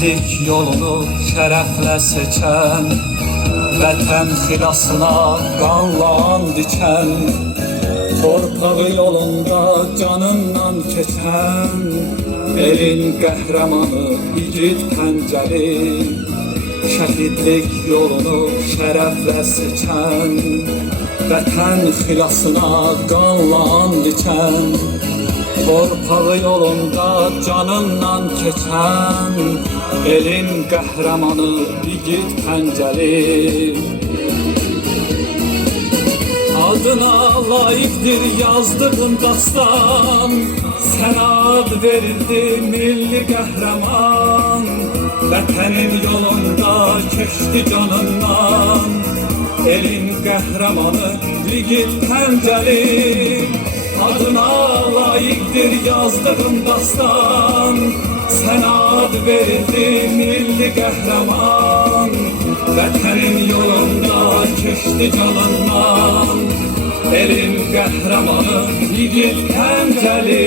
Şəhidlik yolunu şərəflə seçən, vətən xilasına qanla and içən, torpağı yolunda canından keçən, elin qəhrəmanı igid Pəncəli. Şəhidlik yolunu şərəflə seçən, vətən xilasına qanla and içən, torpağı yolunda canından keçən, elin qəhrəmanı igid Pəncəli. Adına layıqdır yazdığın dastan, sənə ad verildi milli qəhrəman. Vətənin yolunda keçdi canından, elin qəhrəmanı igid Pəncəli. Adına layıqdır yazdığın dastan, sənə ad verildi milli qəhrəman. Vətənin yolunda keçdi canından, elin qəhrəmanı igid Pəncəli.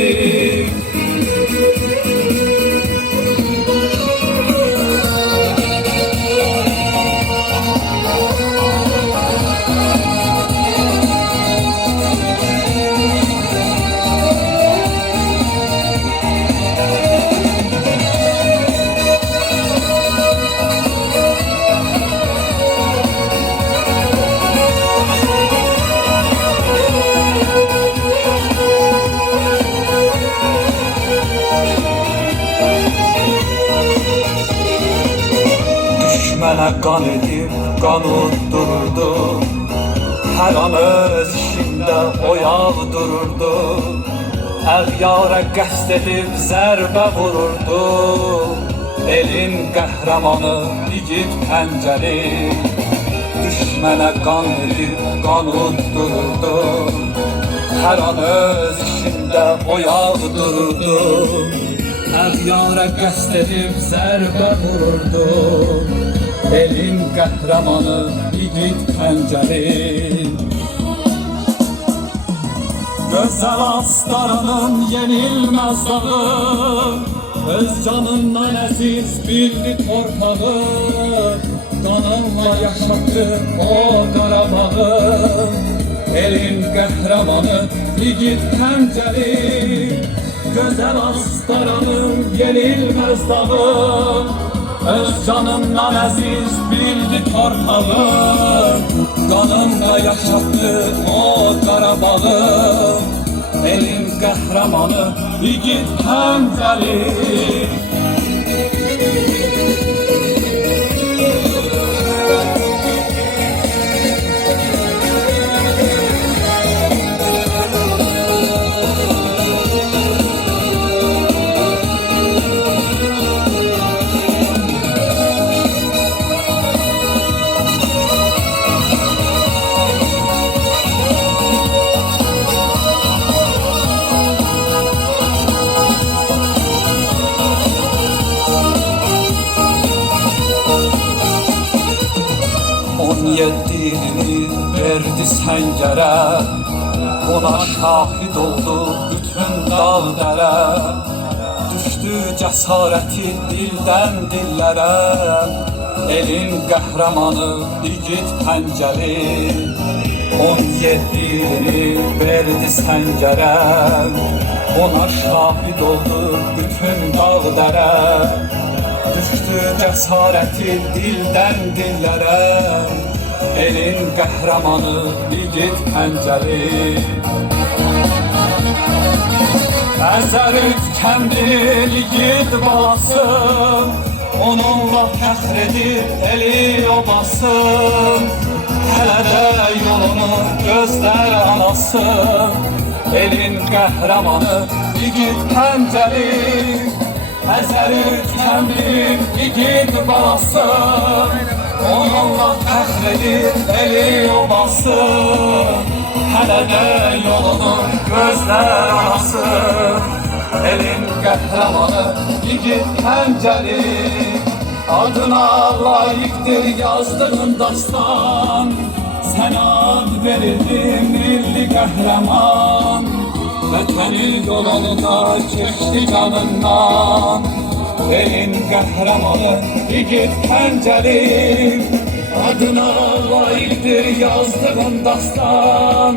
Düşmənə qan edib, qan uddururdu, hər an öz işində oyaq dururdu. Əğyara qəsd edib zərbə vururdu, elin qəhrəmanı igid Pəncəli. Düşmənə qan edib, qan uddururdu, hər an öz işində oyaq dururdu. Əğyara qəsd edib zərbə vururdu, elin qəhrəmanı igid Pəncəli. Gözəl aslanın yenilməz dağı, öz canından əziz bildi torpağı. Qanınla yaşatdı o Qarabağı, elin qəhrəmanı igid Pəncəli. Gözəl aslanın yenilməz dağı, öz canından əziz bildi torpağı. Qanınla yaşatdı o Qarabağı, elin qəhrəmanı igid Pəncəli. Yeddiğini verdi səngərə, ona şahid oldu bütün dağ dərə. Düşdü cəsarəti dildən dillərə, elin qəhrəmanı igid Pəncəli. 17 ilini verdi səngərə, ona şahid oldu bütün dağ dərə. Düşdü cəsarəti dildən dillərə, elin qəhrəmanı igid Pəncəli. Əzərit kəndinin igid balası, onunla fəxr edir eli obası. Hələ də yolunu gözlər anası, elin qəhrəmanı igid Pəncəli. Əzərit kəndinin igid balası, onunla fəxr edir eli obası. Hələ də yolunun gözlər anası, elin qəhrəmanı igid Pəncəli. Adına layıqdır yazdığın dastan, sənə ad verildi milli qəhrəman. Vətənin yolunda keçdi canından, elin qəhrəmanı Yiğit Həncəli. Adına layiqdir yazdığın dastan,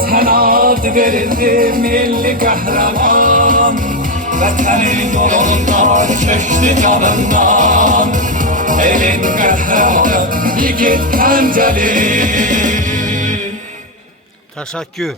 sən ad verildi milli qəhrəman. Vətənin yolunda keçdi canından, elin qəhrəmanı Yiğit Həncəli. Təşəkkür.